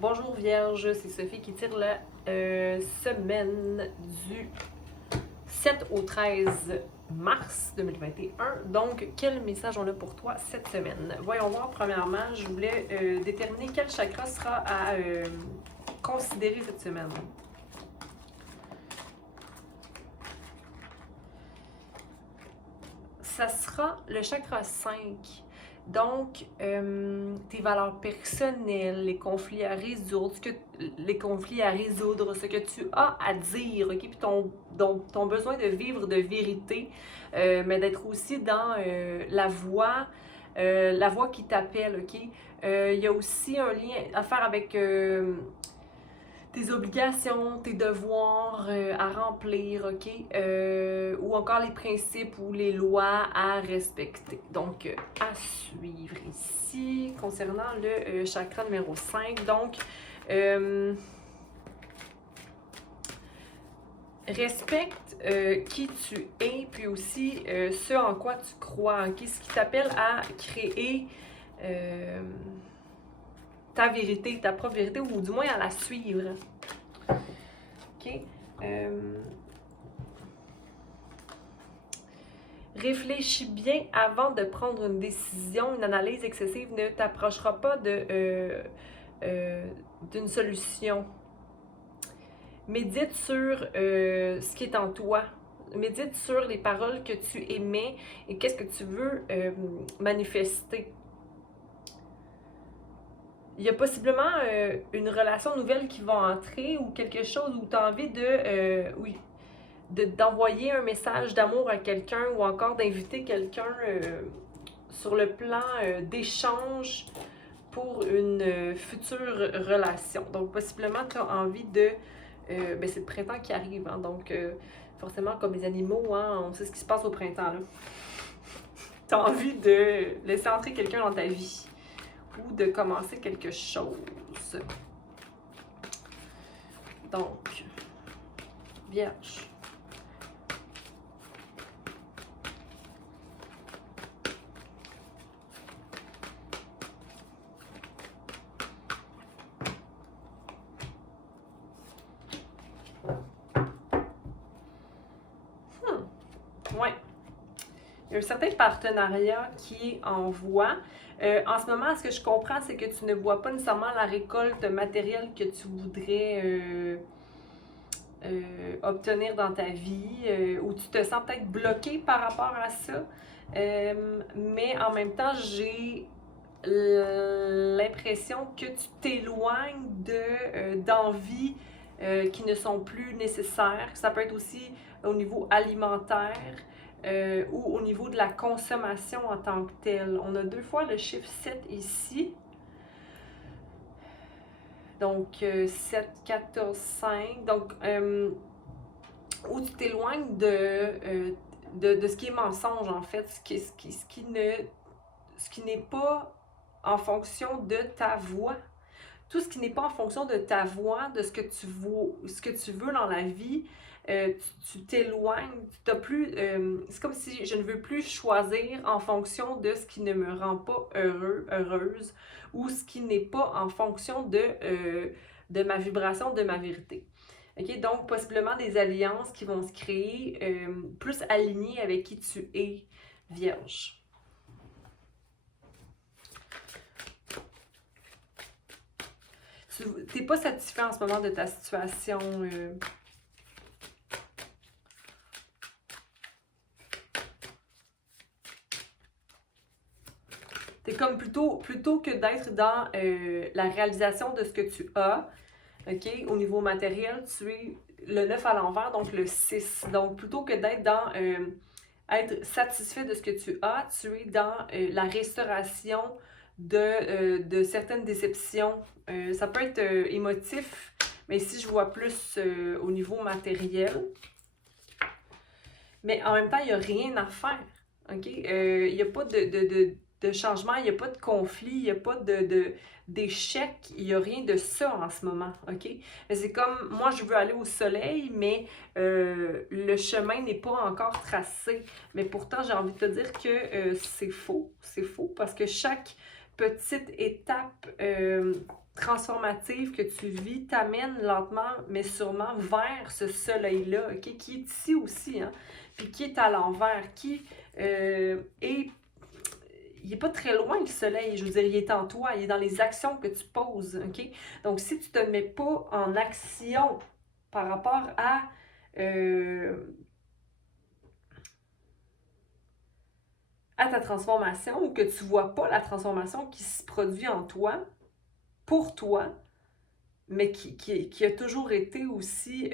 Bonjour Vierge, c'est Sophie qui tire la semaine du 7 au 13 mars 2021. Donc, quel message on a pour toi cette semaine? Voyons voir, premièrement, je voulais déterminer quel chakra sera à considérer cette semaine. Ça sera le chakra 5. Donc, tes valeurs personnelles, les conflits à résoudre, ce que tu as à dire, ok? Puis ton besoin de vivre de vérité, mais d'être aussi dans la voix qui t'appelle, ok? Il y a aussi un lien à faire avec tes obligations, tes devoirs à remplir, ok? Ou encore les principes ou les lois à respecter. Donc, à suivre ici, concernant le chakra numéro 5. Donc, respecte qui tu es, puis aussi ce en quoi tu crois, ok? Ce qui t'appelle à créer ta vérité, ta propre vérité, ou du moins à la suivre. OK? Réfléchis bien avant de prendre une décision. Une analyse excessive ne t'approchera pas d'une solution. Médite sur ce qui est en toi. Médite sur les paroles que tu émets et qu'est-ce que tu veux manifester. Il y a possiblement une relation nouvelle qui va entrer ou quelque chose où tu as envie d'envoyer un message d'amour à quelqu'un ou encore d'inviter quelqu'un sur le plan d'échange pour une future relation. Donc, possiblement, tu as envie de... c'est le printemps qui arrive, hein, donc forcément, comme les animaux, hein, on sait ce qui se passe au printemps. Tu as envie de laisser entrer quelqu'un dans ta vie ou de commencer quelque chose. Donc, Vierge. Ouais. Il y a un certain partenariat qui est en voie. En ce moment, ce que je comprends, c'est que tu ne vois pas nécessairement la récolte matérielle que tu voudrais obtenir dans ta vie, ou tu te sens peut-être bloqué par rapport à ça. Mais en même temps, j'ai l'impression que tu t'éloignes d'envies qui ne sont plus nécessaires. Ça peut être aussi au niveau alimentaire. Ou au niveau de la consommation en tant que telle. On a deux fois le chiffre 7 ici. Donc, 7, 14, 5. Donc, où tu t'éloignes de ce qui est mensonge, en fait, ce qui n'est pas en fonction de ta voix. Tout ce qui n'est pas en fonction de ta voix, de ce que tu veux dans la vie, tu t'éloignes, tu n'as plus. C'est comme si je ne veux plus choisir en fonction de ce qui ne me rend pas heureuse, ou ce qui n'est pas en fonction de ma vibration, de ma vérité. Okay? Donc, possiblement des alliances qui vont se créer plus alignées avec qui tu es, Vierge. Tu n'es pas satisfait en ce moment de ta situation. T'es comme plutôt que d'être dans la réalisation de ce que tu as, ok, au niveau matériel, tu es le 9 à l'envers, donc le 6. Donc, plutôt que d'être dans être satisfait de ce que tu as, tu es dans la restauration de certaines déceptions. Ça peut être émotif, mais ici, je vois plus au niveau matériel. Mais en même temps, il n'y a rien à faire. OK? Il n'y a pas de changement, il n'y a pas de conflit, il n'y a pas d'échec, il n'y a rien de ça en ce moment. OK? Mais c'est comme, moi, je veux aller au soleil, mais le chemin n'est pas encore tracé. Mais pourtant, j'ai envie de te dire que c'est faux. C'est faux parce que chaque petite étape transformative que tu vis t'amène lentement mais sûrement vers ce soleil-là, ok, qui est ici aussi, hein, puis qui est à l'envers, qui est... Il n'est pas très loin le soleil, je veux dire, il est en toi, il est dans les actions que tu poses, ok? Donc, si tu ne te mets pas en action par rapport à ta transformation ou que tu ne vois pas la transformation qui se produit en toi, pour toi, mais qui a toujours été aussi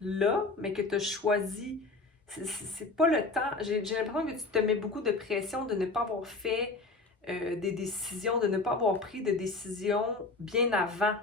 là, mais que tu as choisi. C'est pas le temps. J'ai l'impression que tu te mets beaucoup de pression de ne pas avoir fait des décisions, de ne pas avoir pris de décisions bien avant.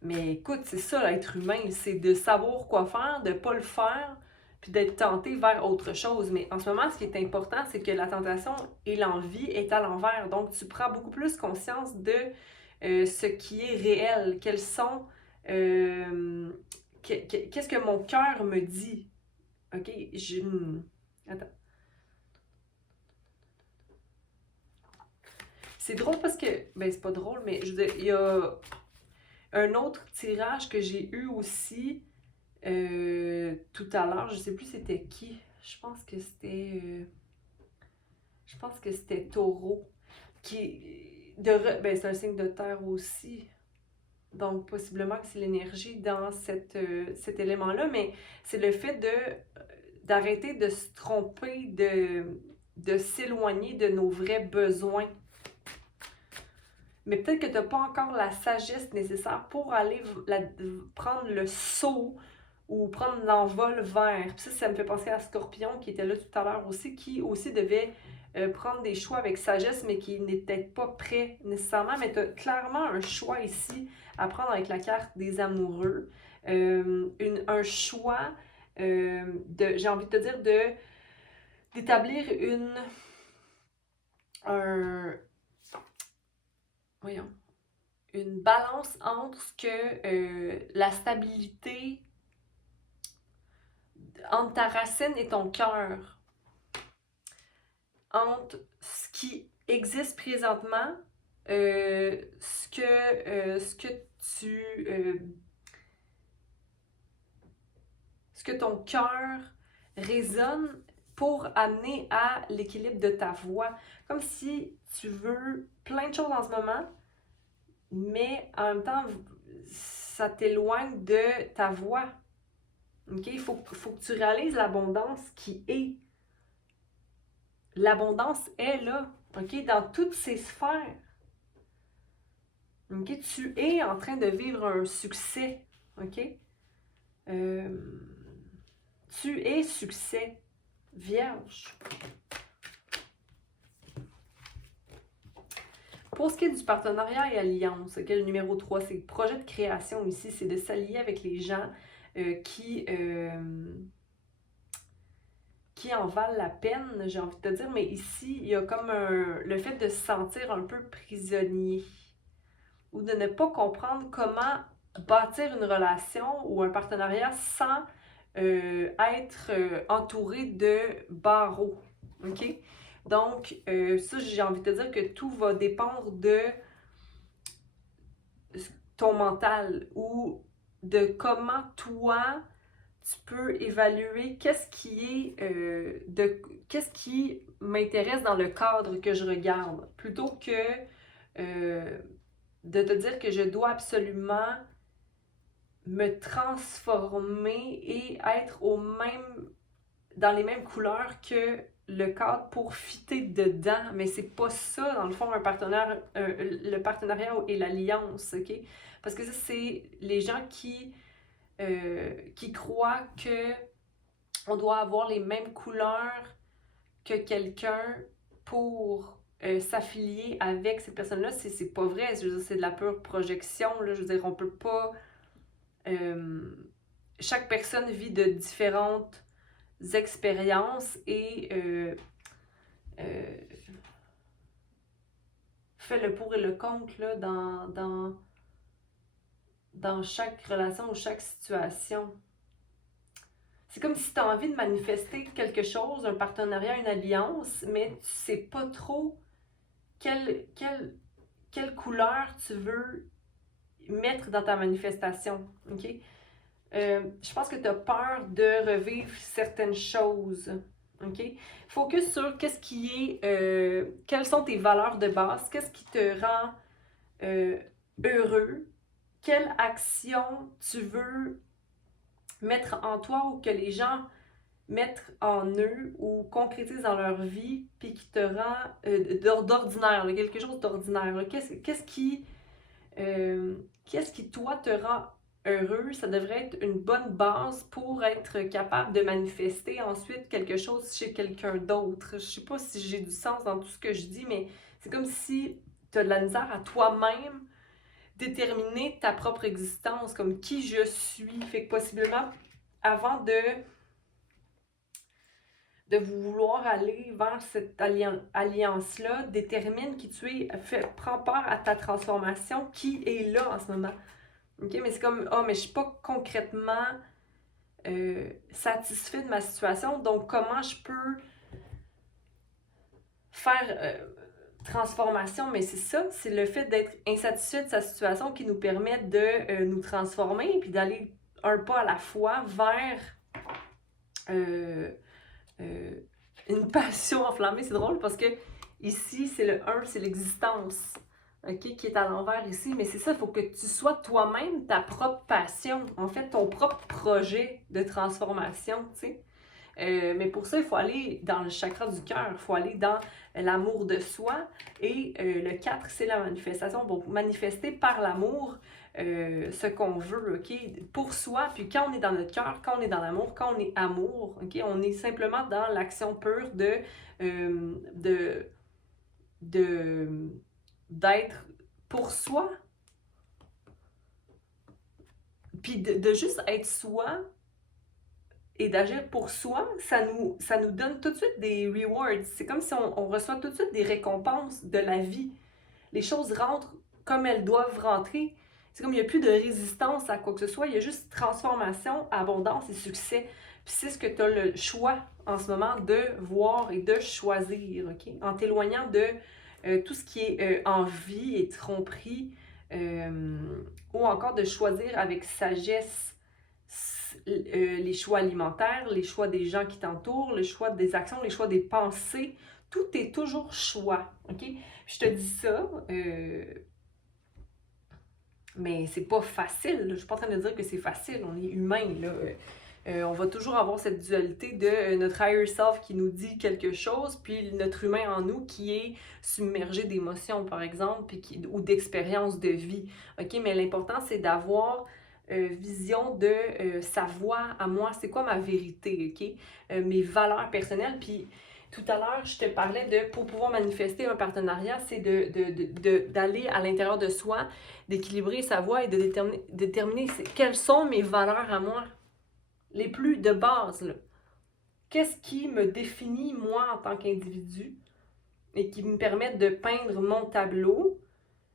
Mais écoute, c'est ça l'être humain, c'est de savoir quoi faire, de ne pas le faire, puis d'être tenté vers autre chose. Mais en ce moment, ce qui est important, c'est que la tentation et l'envie est à l'envers. Donc, tu prends beaucoup plus conscience de ce qui est réel, quels sont... qu'est-ce que mon cœur me dit? OK, attends. C'est drôle parce que... Ben, c'est pas drôle, mais je veux dire, il y a un autre tirage que j'ai eu aussi tout à l'heure. Je sais plus c'était qui. Je pense que c'était Taureau. Ben, c'est un signe de terre aussi. Donc, possiblement que c'est l'énergie dans cet élément-là, mais c'est le fait d'arrêter de se tromper, de s'éloigner de nos vrais besoins. Mais peut-être que tu n'as pas encore la sagesse nécessaire pour aller prendre le saut ou prendre l'envol vers. Puis ça me fait penser à Scorpion qui était là tout à l'heure aussi, qui aussi devait prendre des choix avec sagesse, mais qui n'était pas prêt nécessairement. Mais tu as clairement un choix ici à prendre avec la carte des amoureux. Un choix j'ai envie de te dire, d'établir une balance entre ce que la stabilité, entre ta racine et ton cœur, entre ce qui existe présentement, ce que ton cœur résonne pour amener à l'équilibre de ta voix. Comme si tu veux plein de choses en ce moment, mais en même temps, ça t'éloigne de ta voix. OK? Il faut que tu réalises l'abondance qui est. L'abondance est là, OK? Dans toutes ces sphères. OK? Tu es en train de vivre un succès, OK? Tu es succès, Vierge. Pour ce qui est du partenariat et alliance, le numéro 3, c'est le projet de création ici, c'est de s'allier avec les gens qui en valent la peine, j'ai envie de te dire, mais ici, il y a comme le fait de se sentir un peu prisonnier ou de ne pas comprendre comment bâtir une relation ou un partenariat sans être entouré de barreaux, OK? Donc, ça, j'ai envie de te dire que tout va dépendre de ton mental ou de comment toi, tu peux évaluer qu'est-ce qui m'intéresse dans le cadre que je regarde, plutôt que de te dire que je dois absolument me transformer et être dans les mêmes couleurs que le cadre pour fitter dedans, mais c'est pas ça dans le fond le partenariat et l'alliance, ok? Parce que ça c'est les gens qui croient que on doit avoir les mêmes couleurs que quelqu'un pour s'affilier avec cette personne-là. C'est pas vrai, je veux dire, c'est de la pure projection, là. Je veux dire, on peut pas chaque personne vit de différentes expériences et fait le pour et le contre là, dans chaque relation ou chaque situation. C'est comme si tu as envie de manifester quelque chose, un partenariat, une alliance, mais tu sais pas trop quelle quelle couleur tu veux mettre dans ta manifestation, ok? Je pense que tu as peur de revivre certaines choses, ok? Focus sur qu'est-ce qui est, quelles sont tes valeurs de base, qu'est-ce qui te rend heureux, quelle action tu veux mettre en toi ou que les gens mettent en eux ou concrétisent dans leur vie, puis qui te rend d'ordinaire, quelque chose d'ordinaire. Qu'est-ce qui, toi, te rend heureux? Ça devrait être une bonne base pour être capable de manifester ensuite quelque chose chez quelqu'un d'autre. Je sais pas si j'ai du sens dans tout ce que je dis, mais c'est comme si tu as de la misère à toi-même déterminer ta propre existence, comme qui je suis. Fait que possiblement, avant de vouloir aller vers cette alliance-là, détermine qui tu es, prends part à ta transformation, qui est là en ce moment. OK? Mais c'est comme, mais je suis pas concrètement satisfait de ma situation, donc comment je peux faire transformation? Mais c'est ça, c'est le fait d'être insatisfait de sa situation qui nous permet de nous transformer, puis d'aller un pas à la fois vers une passion enflammée. C'est drôle parce que ici, c'est le 1, c'est l'existence, ok, qui est à l'envers ici. Mais c'est ça, il faut que tu sois toi-même ta propre passion, en fait, ton propre projet de transformation, tu sais. Mais pour ça, il faut aller dans le chakra du cœur, il faut aller dans l'amour de soi. Et le 4, c'est la manifestation. Donc, manifester par l'amour ce qu'on veut, OK? Pour soi. Puis quand on est dans notre cœur, quand on est dans l'amour, quand on est amour, OK? On est simplement dans l'action pure d'être pour soi. Puis de juste être soi et d'agir pour soi, ça nous donne tout de suite des rewards. C'est comme si on reçoit tout de suite des récompenses de la vie. Les choses rentrent comme elles doivent rentrer. C'est comme il n'y a plus de résistance à quoi que ce soit, il y a juste transformation, abondance et succès. Puis c'est ce que tu as le choix en ce moment de voir et de choisir, OK? En t'éloignant de tout ce qui est envie et tromperie, ou encore de choisir avec sagesse les choix alimentaires, les choix des gens qui t'entourent, le choix des actions, les choix des pensées. Tout est toujours choix, OK? Je te dis ça, mais c'est pas facile. Je suis pas en train de dire que c'est facile. On est humain, là. On va toujours avoir cette dualité de notre higher self qui nous dit quelque chose, puis notre humain en nous qui est submergé d'émotions, par exemple, puis ou d'expériences de vie. OK? Mais l'important, c'est d'avoir vision de sa voix à moi, c'est quoi ma vérité, OK? Mes valeurs personnelles, puis tout à l'heure, je te parlais de, pour pouvoir manifester un partenariat, c'est d'aller à l'intérieur de soi, d'équilibrer sa voix et de déterminer quelles sont mes valeurs à moi, les plus de base, là. Qu'est-ce qui me définit, moi, en tant qu'individu, et qui me permet de peindre mon tableau,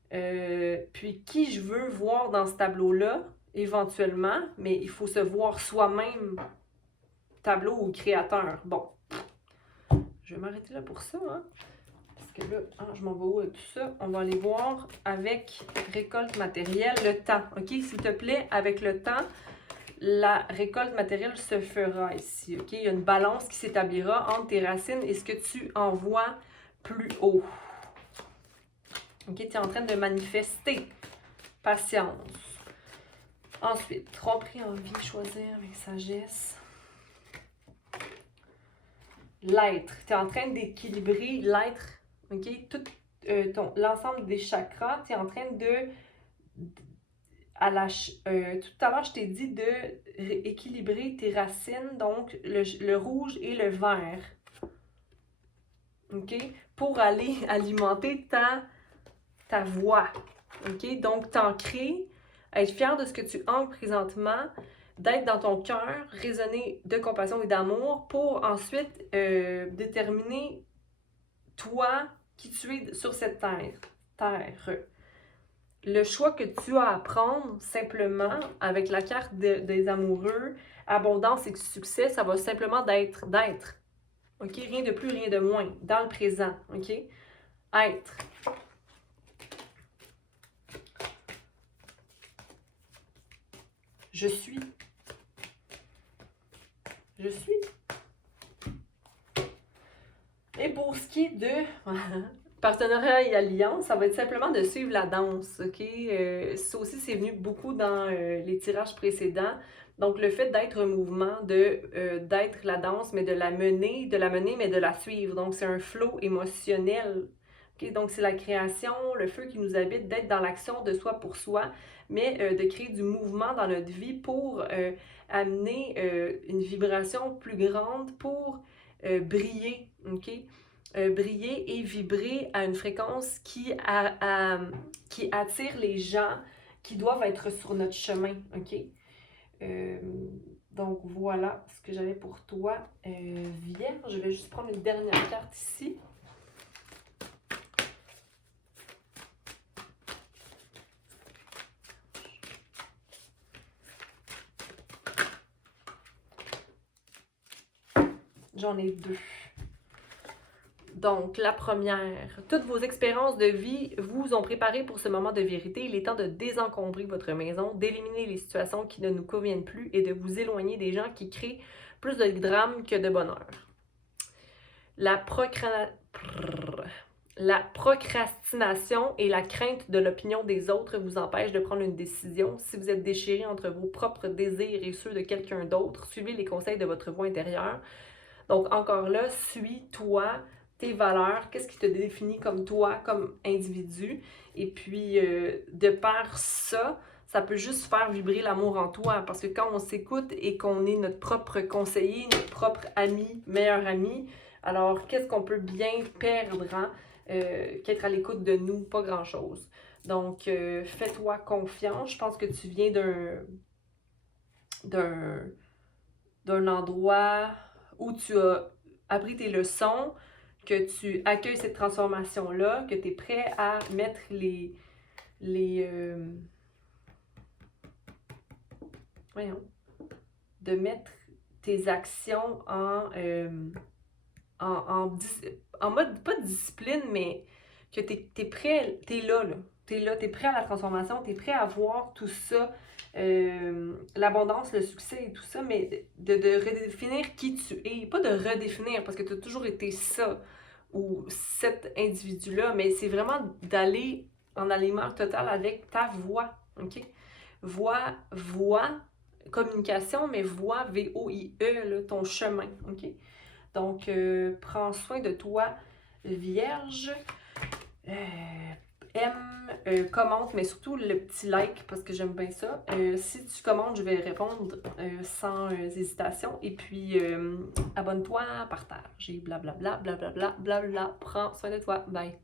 puis qui je veux voir dans ce tableau-là, éventuellement, mais il faut se voir soi-même tableau ou créateur. Bon, je vais m'arrêter là pour ça, hein? Parce que là, je m'en vais où avec tout ça? On va aller voir avec récolte matérielle le temps. OK? S'il te plaît, avec le temps, la récolte matérielle se fera ici. OK? Il y a une balance qui s'établira entre tes racines et ce que tu envoies plus haut. OK? Tu es en train de manifester. Patience. Ensuite, tromperie, envie, choisir avec sagesse. L'être. Tu es en train d'équilibrer l'être. OK? Tout l'ensemble des chakras. Tu es en train de... tout à l'heure, je t'ai dit d'équilibrer tes racines, donc le rouge et le vert. OK? Pour aller alimenter ta voix. OK? Donc, t'ancrer, être fier de ce que tu ancres présentement, d'être dans ton cœur, résonner de compassion et d'amour pour ensuite déterminer toi qui tu es sur cette terre. Le choix que tu as à prendre simplement avec la carte des amoureux, abondance et succès, ça va simplement d'être. OK? Rien de plus, rien de moins. Dans le présent. OK? Être. Je suis. Je suis. Et pour ce qui est de partenariat et alliance, ça va être simplement de suivre la danse, ok? Ça aussi, c'est venu beaucoup dans les tirages précédents. Donc, le fait d'être un mouvement, d'être la danse, mais de la mener, mais de la suivre. Donc, c'est un flow émotionnel. Okay? Donc, c'est la création, le feu qui nous habite, d'être dans l'action de soi pour soi, mais de créer du mouvement dans notre vie pour amener une vibration plus grande, pour briller, ok? Briller et vibrer à une fréquence qui attire les gens qui doivent être sur notre chemin, ok? Donc voilà ce que j'avais pour toi, Vierge. Je vais juste prendre une dernière carte ici. J'en ai deux. Donc, la première, toutes vos expériences de vie vous ont préparé pour ce moment de vérité. Il est temps de désencombrer votre maison, d'éliminer les situations qui ne nous conviennent plus et de vous éloigner des gens qui créent plus de drame que de bonheur. La procrastination et la crainte de l'opinion des autres vous empêchent de prendre une décision. Si vous êtes déchiré entre vos propres désirs et ceux de quelqu'un d'autre, suivez les conseils de votre voix intérieure. Donc, encore là, suis-toi, tes valeurs, qu'est-ce qui te définit comme toi, comme individu. Et puis, de par ça, ça peut juste faire vibrer l'amour en toi. Parce que quand on s'écoute et qu'on est notre propre conseiller, notre propre ami, meilleur ami, alors qu'est-ce qu'on peut bien perdre, hein, qu'être à l'écoute de nous? Pas grand-chose. Donc, fais-toi confiance. Je pense que tu viens d'un endroit où tu as appris tes leçons, que tu accueilles cette transformation-là, que tu es prêt à mettre de mettre tes actions en mode, pas de discipline, mais que tu es prêt, tu es là. Tu es prêt à la transformation, tu es prêt à voir tout ça, l'abondance, le succès et tout ça, mais de redéfinir qui tu es. Pas de redéfinir, parce que tu as toujours été ça, ou cet individu-là, mais c'est vraiment d'aller en alignement total avec ta voix, ok? Voix, communication, mais voix, V-O-I-E, là, ton chemin, ok? Donc, prends soin de toi, Vierge. Aime, commente, mais surtout le petit like parce que j'aime bien ça. Si tu commentes, je vais répondre sans hésitation. Et puis, abonne-toi, partage et blablabla, blablabla, blablabla. Prends soin de toi. Bye.